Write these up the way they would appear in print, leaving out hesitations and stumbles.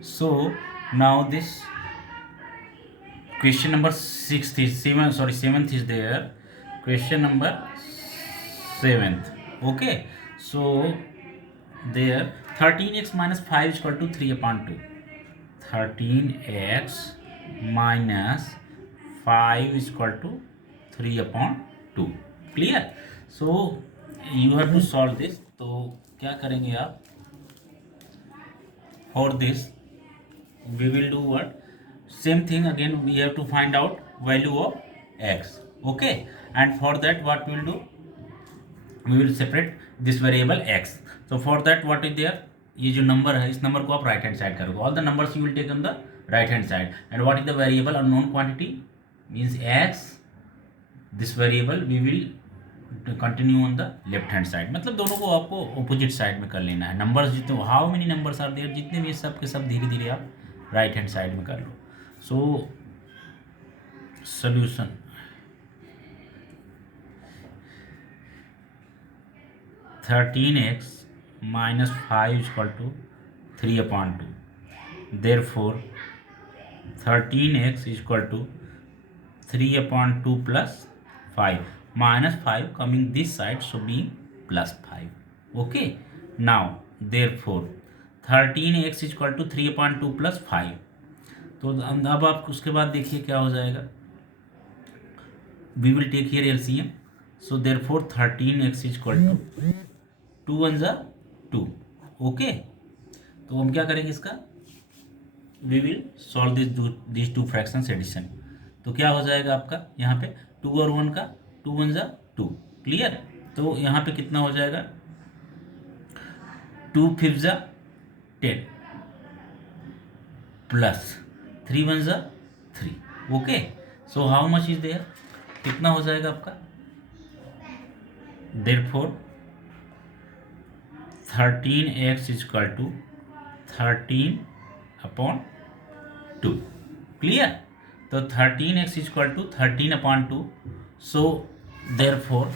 So now this question number 6th is seventh is there. Question number 7th. Okay. So there 13x minus 5 is equal to 3 upon 2. 13x minus 5 is equal to 3 upon 2. Clear? So you have to solve this. तो क्या करेंगे आप? For this we will do what? Same thing again, we have to find out value of x. Okay, and for that what we will do, we will separate this variable x. So for that what is there, ये जो number है इस नंबर को आप right hand side करोगे. All the numbers you will take on the right hand side. And what is the variable unknown quantity means x. This variable we will continue on the left hand side. मतलब दोनों को आपको opposite side में कर लेना है. Numbers जितने, how many numbers are there, जितने भी सब के सब धीरे धीरे आप राइट हैंड साइड में कर लो. सो solution, thirteen x minus 5 is equal to 3 upon 2. Therefore 13x is equal to 3 upon 2 plus 5. Minus 5 coming this side, so being plus 5. Okay. Now therefore 13x is equal to 3 upon 2 plus 5. तो अब आप उसके बाद देखिए क्या हो जाएगा. We will take here LCM. So therefore 13x is equal to 2 1 जा 2. ओके. तो हम क्या करेंगे इसका, we will solve this two fractions addition. तो क्या हो जाएगा आपका यहाँ पे 2 और 1 का 2 1 जा 2. क्लियर. तो यहाँ पे कितना हो जाएगा 2 5 जा 10 प्लस 3 1 जा 3. Okay. So how much is there, कितना हो जाएगा आपका. Therefore 13x is equal to 13 upon 2. Clear. तो 13x is equal to 13 upon 2. So therefore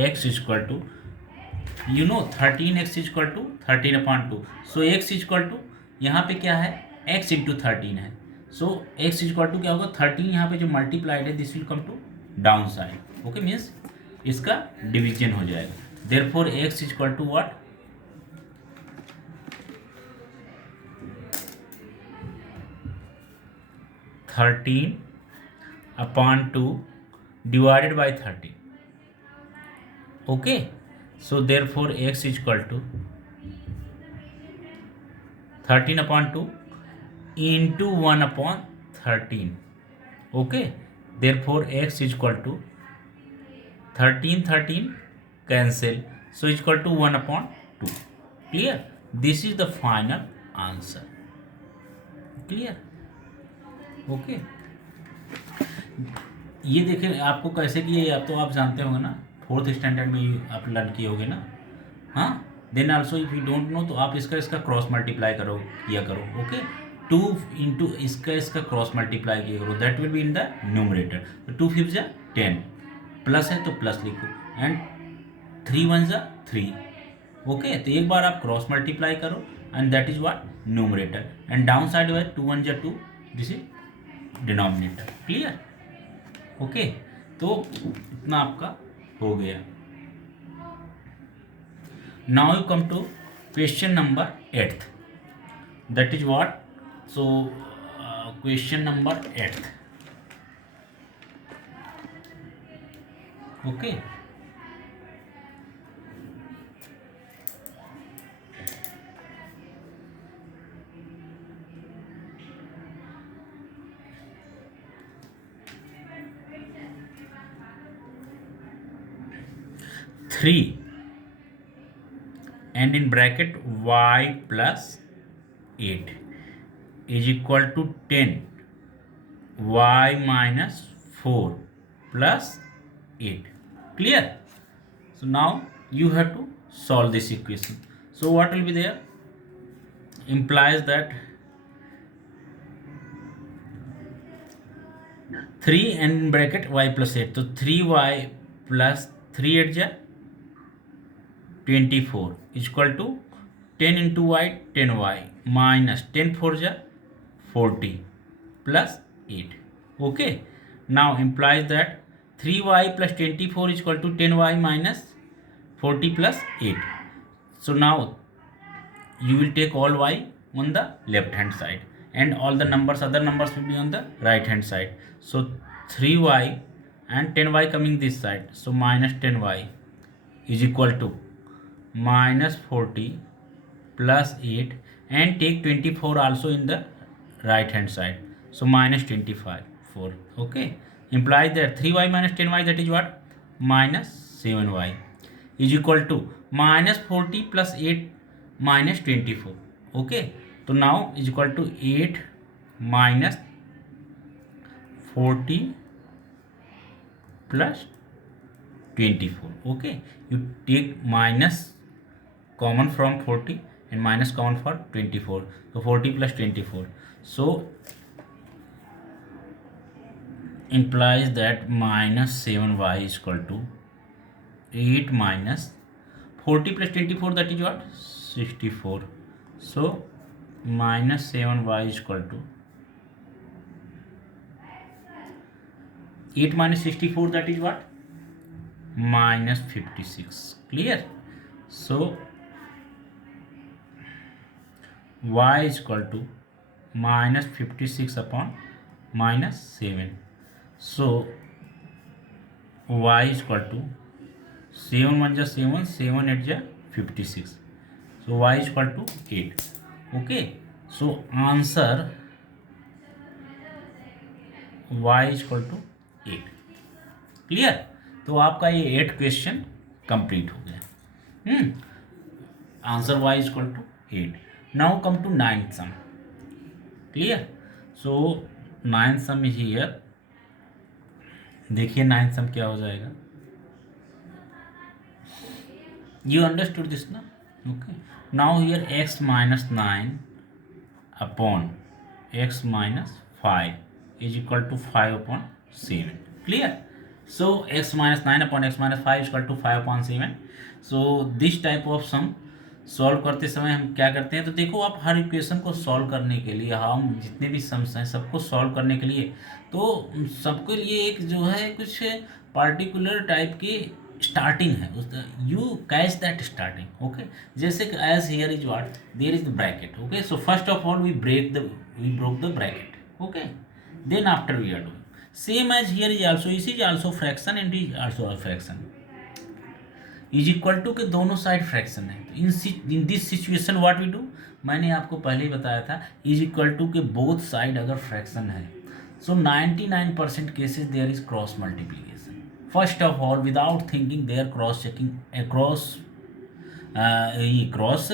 x is equal to, you know 13x is equal to 13 upon 2. so x is equal to, यहाँ पे क्या है x into 13 है. सो x is equal to क्या होगा 13, यहाँ पे जो मल्टीप्लाइड है this will come to down side. Okay, means इसका डिवीजन हो जाएगा. Therefore x is equal to what, thirteen upon 2 divided by 13. Okay. So therefore x is equal to 13 upon 2 into 1 upon 13. Okay. Therefore x is equal to 13 cancel, so is equal to 1 upon 2. Clear. This is the final answer. Clear. Okay. ये देखिए आपको कैसे किए, आप तो आप जानते होंगे ना, 4th स्टैंडर्ड में आप लर्न किए होगे ना. हाँ. Then also if you don't know तो आप इसका क्रॉस मल्टीप्लाई किया करो. ओके. 2 इंटू इसका क्रॉस मल्टीप्लाई किया करो, that will be in the numerator. तो 2 5 जा 10, प्लस है तो प्लस लिखो, एंड 3 1 जा 3. ओके. तो एक बार आप क्रॉस मल्टीप्लाई करो and that is what numerator, and down side wise 2 1 जा 2, this is denominator. Clear. Okay. तो इतना आपका हो गया. Now you come to question number 8th. That is what? So question number 8th. Okay. Three and in bracket y plus 8 is equal to 10 y minus 4 plus 8. Clear. So now you have to solve this equation. So what will be there, implies that 3 and in bracket y plus 8, तो 3y plus 3 8 जा 24 is equal to 10 into y 10y minus 10 4 जा 40 plus 8. Okay, now implies that 3y plus 24 is equal to 10y minus 40 plus 8. So now you will take all y on the left hand side and all the numbers, other numbers will be on the right hand side. So 3y and 10y coming this side, so minus 10y is equal to minus 40 plus 8, and take 24 also in the right hand side, so minus 25 4. Okay, implies that 3y minus 10y, that is what, minus 7y is equal to minus 40 plus 8 minus 24. Okay, so now is equal to 8 minus 40 plus 24. Okay, you take minus common from 40 and minus common for 24, so 40 plus 24, so implies that minus 7y is equal to 8 minus 40 plus 24, that is what, 64. So minus 7y is equal to 8 minus 64, that is what, minus 56. Clear? So y is equal to minus 56 upon minus 7. So y is equal to 7 1 ja 7, 7 8 ja 56. So y is equal to 8. Okay, so answer y is equal to 8. Clear? तो आपका ये 8 question complete हो गया. Answer y is equal to 8. Now come to 9th sum. Clear? So 9th sum is here. देखिए 9th सम क्या हो जाएगा. You understood this now? Okay. Now here x minus 9 upon x minus 5 is equal to 5 upon 7. Clear? So x minus 9 upon x minus 5 is equal to 5 upon 7. So this type of sum solve करते समय हम क्या करते हैं, तो देखो आप हर equation को सॉल्व करने के लिए, हम जितने भी सम्स हैं सबको सॉल्व करने के लिए, तो सबके लिए एक जो है कुछ पार्टिकुलर टाइप की स्टार्टिंग है. You catch that starting. Okay, जैसे कि as here is what, there is the bracket. Okay, so first of all we broke the bracket. Okay, then after we are doing same as here is also, इस is also fraction and is also a fraction, is equal to के दोनों side fraction है. In this situation what we do, मैंने आपको पहले ही बताया था, is equal to के बोथ साइड अगर फ्रैक्शन है, so 99% cases there is cross multiplication. First of all without thinking there cross checking, cross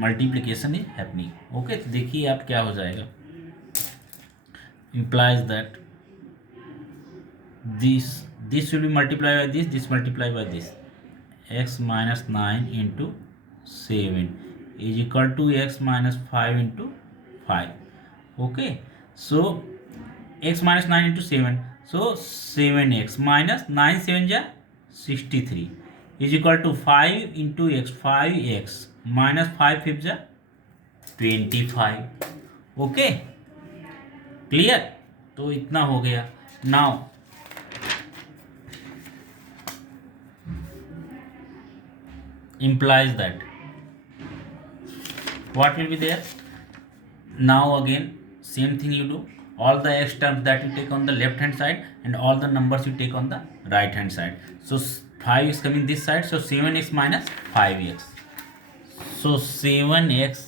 multiplication is happening. Okay, तो देखिए आप क्या हो जाएगा. implies that this will be multiplied by this multiplied by this. X minus 9 into 7 is equal to x minus 5 into 5. Okay, so x minus 9 into 7, so 7x minus 9 7 ja 63 is equal to 5 into x, 5x minus 5 5 ja 25. Okay, clear? तो इतना हो गया. Now implies that what will be there. Now again same thing you do, all the x terms that you take on the left hand side and all the numbers you take on the right hand side. So 5 is coming this side, so 7x minus 5x, so 7x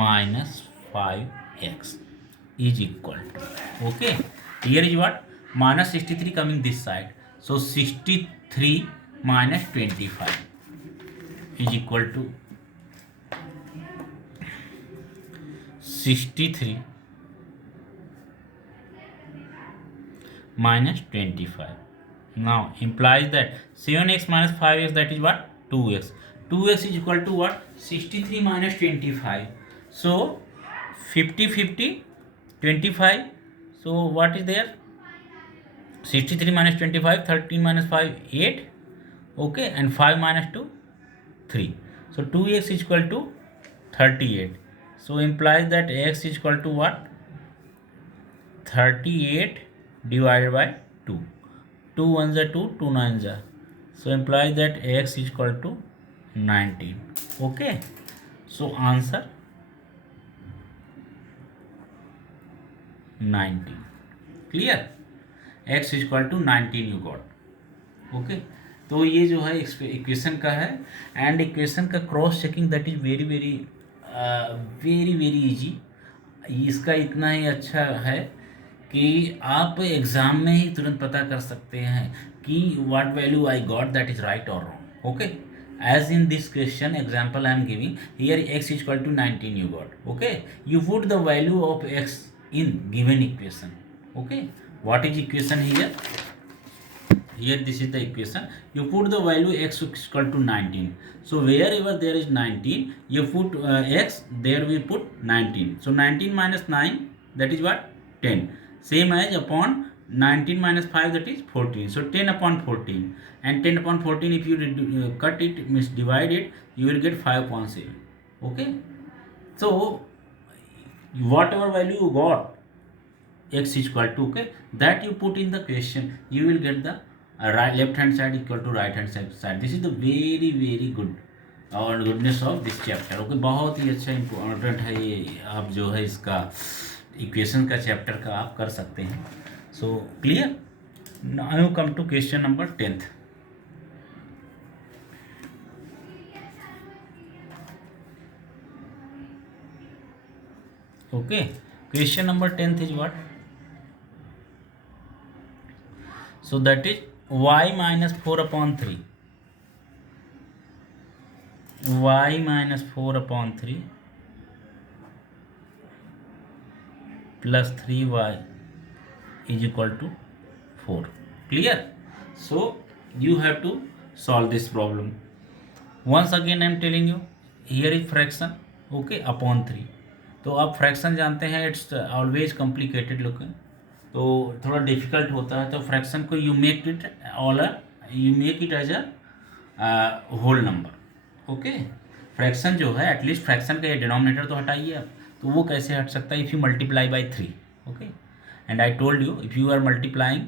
minus 5x is equal to, okay, here is what, minus 63 coming this side, so 63 minus 25 is equal to 63 minus 25. Now implies that 7x minus 5x, that is what, 2x. 2x is equal to what, 63 minus 25. So 50 50 25. So what is there? 63 minus 25, 13 minus 5, 8. Okay, and 5 minus 2, 3. So 2x is equal to 38. So implies that x is equal to what? 38 divided by 2. 2 ones are 2, 2 nines are. So implies that x is equal to 19. Okay. So answer 19. Clear? x is equal to 19 you got. Okay तो ये जो है equation का है and equation का cross checking that is very very very very easy. इसका इतना ही अच्छा है कि आप एग्ज़ाम में ही तुरंत पता कर सकते हैं कि what value I got that is right और wrong. Okay as in this question example I am giving here x is equal to 19 you got. Okay, you put the value of x in given equation. Okay, what is equation here? Here this is the equation. You put the value x is equal to 19. So wherever there is 19 you put x, there we put 19. So 19 minus 9 that is what? 10. Same as upon 19 minus 5 that is 14. So 10 upon 14, and 10 upon 14 if you cut it, means divide it, you will get 5.7. Okay, so whatever value you got x is equal to, okay, that you put in the question, you will get the right left hand side equal to right hand side. This is the very very good और goodness of this chapter. Okay, बहुत ही अच्छा important है ये. आप जो है इसका equation का चैप्टर का आप कर सकते हैं. So clear. Now you come to question number 10th. Okay, question number 10th is what? So that is y minus 4 upon 3. Y minus 4 upon 3 plus 3y is equal to 4. Clear? So you have to solve this problem. Once again I am telling you, here is fraction, okay, upon 3. तो आप fraction जानते हैं, it's always complicated looking, तो थोड़ा difficult होता है. तो fraction को you make it as a whole number. Okay, fraction जो है एटलीस्ट फ्रैक्शन का ये डिनोमिनेटर तो हटाइए आप. तो वो कैसे हट सकता है? If you multiply by 3. Okay, and I told you if you are multiplying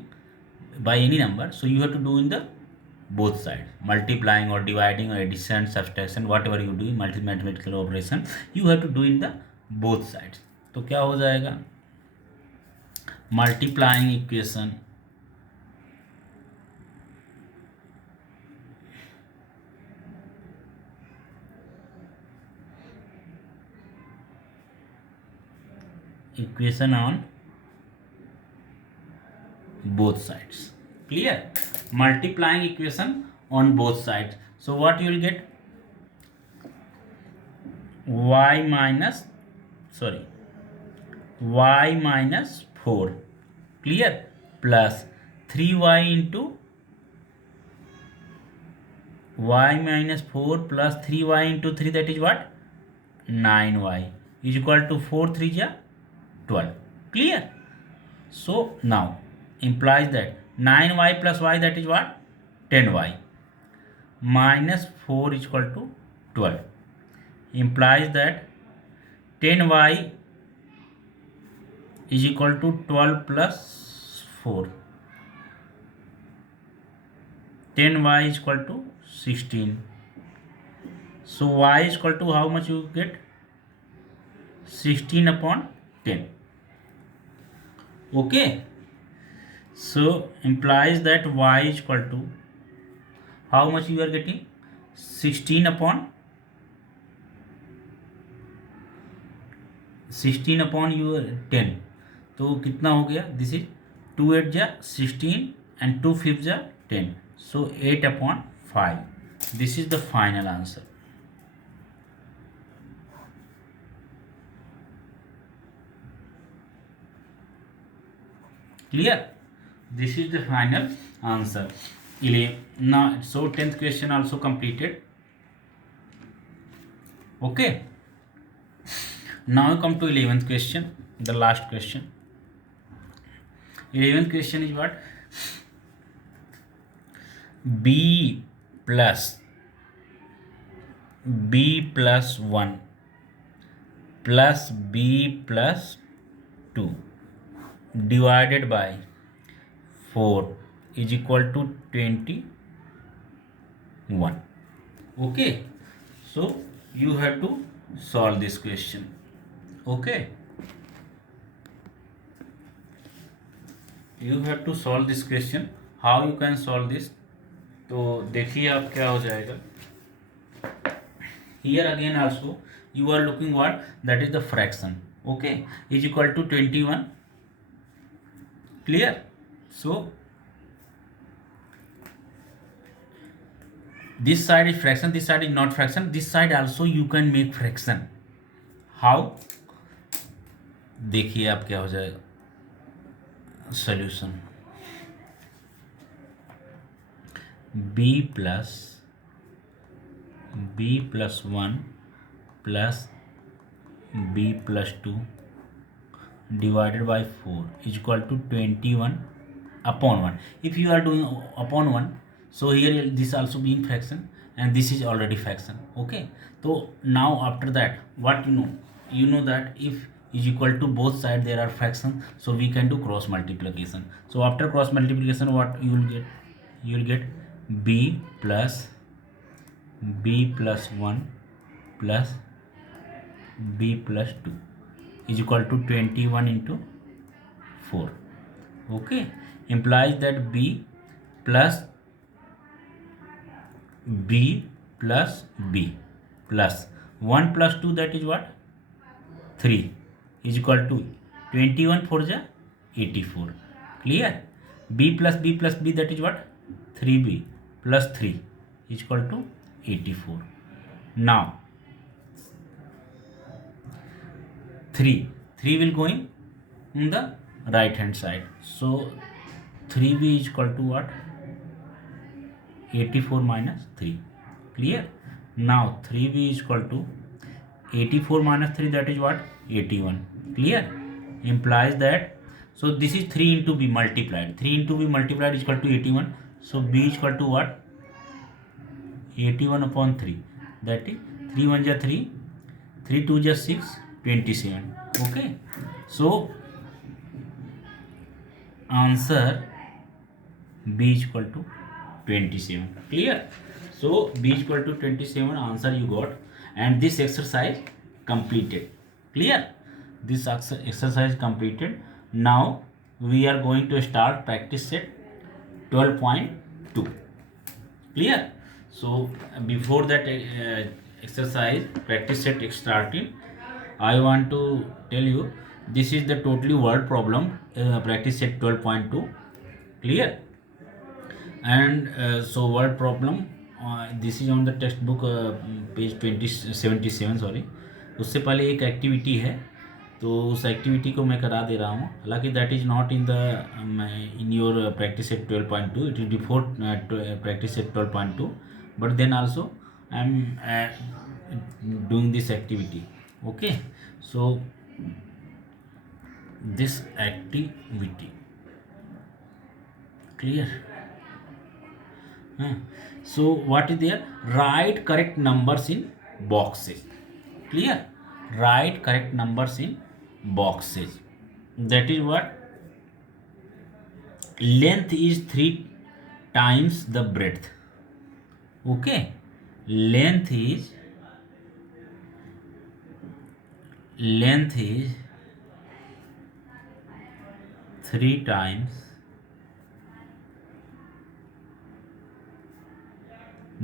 by any number, so you have to do in the both sides, multiplying or dividing or addition, subtraction, whatever you do mathematical operation, you have to do in the both sides. तो क्या हो जाएगा? Multiplying equation on both sides. Clear? Multiplying equation on both sides. So what you will get? y minus 4. Clear? Plus 3y into y minus 4 plus 3y into 3, that is what? 9y is equal to 4 3 ja 12. Clear? So now implies that 9y plus y, that is what? 10y minus 4 is equal to 12. Implies that 10y is equal to 12 plus 4. 10y is equal to 16. So y is equal to how much you get? 16 upon 10. Okay, so implies that y is equal to how much you are getting? 16 upon your 10. तो कितना हो गया? This is 2 8 जा 16 and 2 5 जा 10. So 8 upon 5. This is the final answer. Clear? This is the final answer. Now so 10th question also completed. Okay, Now we come to 11th question, the last question. 11th question is what? b plus 1 plus b plus 2 divided by 4 is equal to 21. Okay, so you have to solve this question. Okay, you have to solve this question. How you can solve this? तो देखिए आप क्या हो जाएगा. Here again also you are looking what, that is the fraction. Okay, is equal to 21. Clear? So this side is fraction, this side is not fraction, this side also you can make fraction. How? देखिए आप क्या हो जाएगा solution. b plus 1 plus b plus 2 divided by 4 is equal to 21 upon 1. If you are doing upon 1, so here this also being fraction and this is already fraction. Okay, so now after that what you know that if is equal to both sides there are fractions, so we can do cross multiplication. So after cross multiplication what you will get? You will get b plus 1 plus b plus 2 is equal to 21 into 4. Okay, implies that b plus b plus 1 plus 2, that is what, 3 is equal to 21 4 ja 84. Clear? b plus b, that is what, 3b plus 3 is equal to 84. Now 3 will going in the right hand side, so 3b is equal to what, 84 minus 3. Clear? Now 3b is equal to 84 minus 3, that is what, 81. Clear? Implies that, so this is 3 into b multiplied, 3 into b multiplied is equal to 81. So b is equal to what, 81 upon 3, that is 3 1 ja 3, 3 2 ja 6, 27. Okay, so answer b is equal to 27. Clear? So b is equal to 27 answer you got, and this exercise completed. Clear? This exercise completed. Now we are going to start practice set 12.2. Clear? So before that exercise practice set starting, I want to tell you this is the totally word problem, practice set 12.2. Clear? And so word problem, this is on the textbook page 2077. Sorry, उससे पहले एक activity है, तो उस activity को मैं करा दे रहा हूँ. हालांकि that is not in the in your practice set 12.2, it is before practice set 12.2, but then also I am doing this activity. Okay, so this activity clear. So what is there? Write correct numbers in boxes. Clear? Write correct numbers in boxes. That is what? Length is 3 times the breadth. Okay, length is 3 times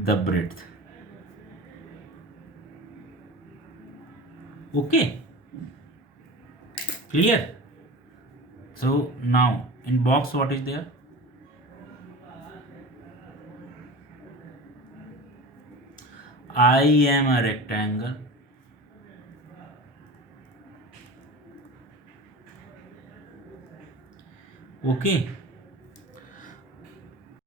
the breadth. Okay, clear? So now in box what is there? I am a rectangle. Okay,